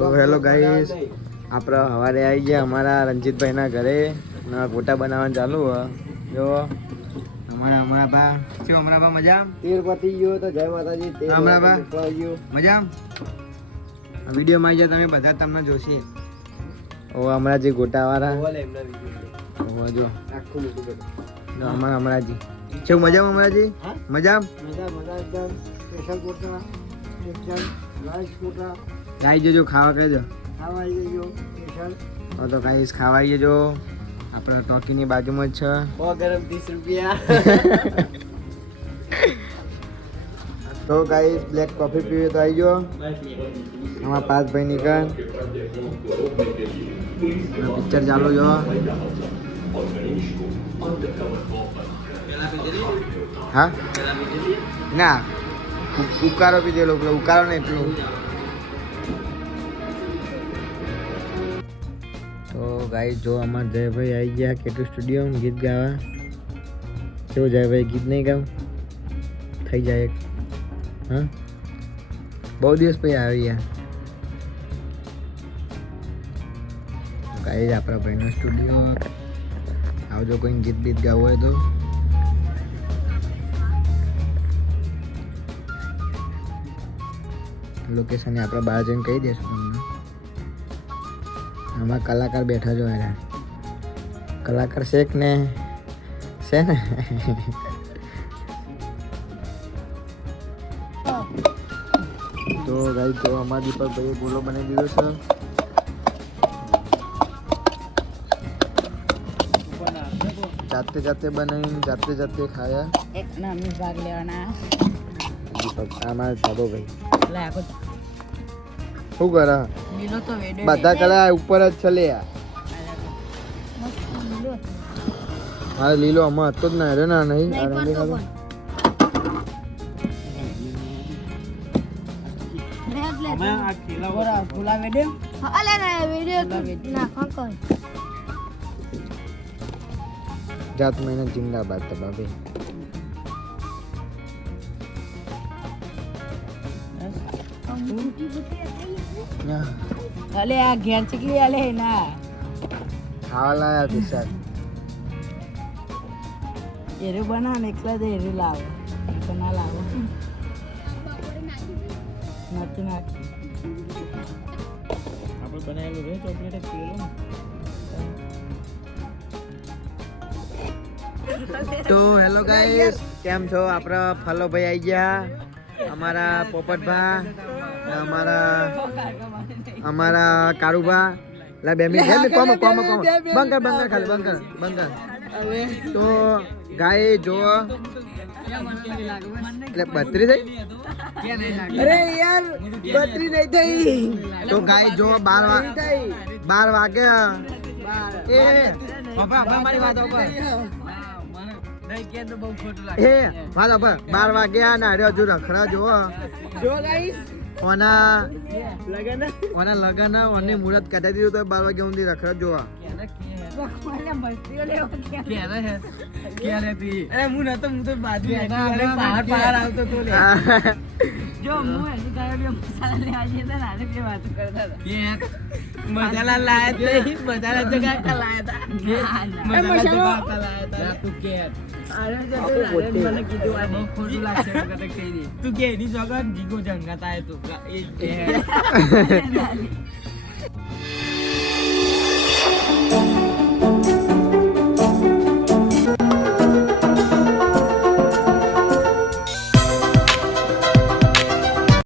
તો hello guys, આપણે સવારે આવી ગયા અમારા રંજીતભાઈના ઘરે ગોટા બનાવવાનું ચાલુ હોય. જો અમારા બા શું અમારા બા મજા તેર પતી ગયો તો જય માતાજી. તેર અમારા બા ગયો મજા. વિડીયોમાં આવી જાય તમે બધા તમને જોશે. ઓ હમણાં જે ગોટાવાળા જો આખું મોટું બધું હમણાંજી શું મજામાં હમણાંજી મજા એકદમ સ્પેશિયલ ગોટા એકદમ રાઈસ ગોટા આવી જજો ખાવા કહેજો. ખાવા આવી ગયો સ્પેશિયલ. તો ગાઈસ ખાવા આવી જજો. આપણા ટોકીની બાજુમાં જ છે. ગરમ 30 રૂપિયા. તો ગાઈસ બ્લેક કોફી પીવે તો આવી ગયો. આમાં 5 ભાઈ નીકળ પિક્ચર ચાલુ જો. હા ના ઉકારો પીધેલો પેલો ઉકારો ને એટલું. તો ગાઈસ જો અમાર જયભાઈ આવી ગયા કેટુ સ્ટુડિયો ગીત ગાવા. કેવું જયભાઈ ગીત નહીં ગાવ થઈ જાય એક. હા બહુ દિવસ પછી આવી ગયા ગાઈસ આપણા ભાઈનો સ્ટુડિયો. આવજો કોઈ ગીત બીત ગાવું હોય તો. લોકેશન આપણે બહાર જઈને કહી દઈશું. આમાં કલાકાર બેઠા જો યાર. કલાકાર શેખ ને છે ને. તો ગાઈ તો અમારા દીપકભાઈએ ગોલો બનાવી દીધો છે. જાતે બનાવીને જાતે ખાયા. એક નામની ભાગ લેવાના દીપક આમાં સાદો ભાઈ એટલે આખો શું કરે લીલો તો વેડે બધા કલા ઉપર જ ચલે યાર. લીલો હા લીલો આમાં હતો જ ના રે ના નહીં નહીં પણ તો અમે આ ખેલા બોરા ફૂલા વેડે અલે ના વિડિયો નાખો કોણ જાત મહિના જિંદાબાદ તો ભાભી. અલે આ ઘેર ચીકલી આલે ના ખાવા લાયા દિશા. એરે બના ને એકલા દે એરે લાવો તો ના લાવો નથી નાખી આપણે બનાવેલું રે ચોકલેટ પીલો. તો હેલો ગાઈસ કેમ છો. આપણા ફલોભાઈ આવી ગયા. અમારા પોપટભા અમારા કારુભા લા 2 મિનિટ કોમ બંકર ખાલી બંકર. તો ગાય જો એટલે 32 થઈ. અરે યાર 32 નહીં થઈ. તો ગાય જો 12 વાગ્યા. એ બાબા મારી વાત ઉપર એ મારા પર 12 વાગ્યા ને અરે હજુ રખડા જો ગાઈસ ઓના લગન ઓને મુહૂર્ત કાઢી દીધું તો 12 વાગ્યા સુધી રખડા જોવા. હું તો બાજુ પહાડ આવતો તો લે જો હું એની ગાયો મસાલા લે આજે તો નાને બે વાત કરતા હતા. મસાલા લાયા નહીં મસાલા જગા કલાયા હતા. મસાલા કલાયા હતા તું કે અરે મને કીધું આ બહુ ખોટું લાગશે તું કે એની જગા જીગો જંગાતા હે તું એ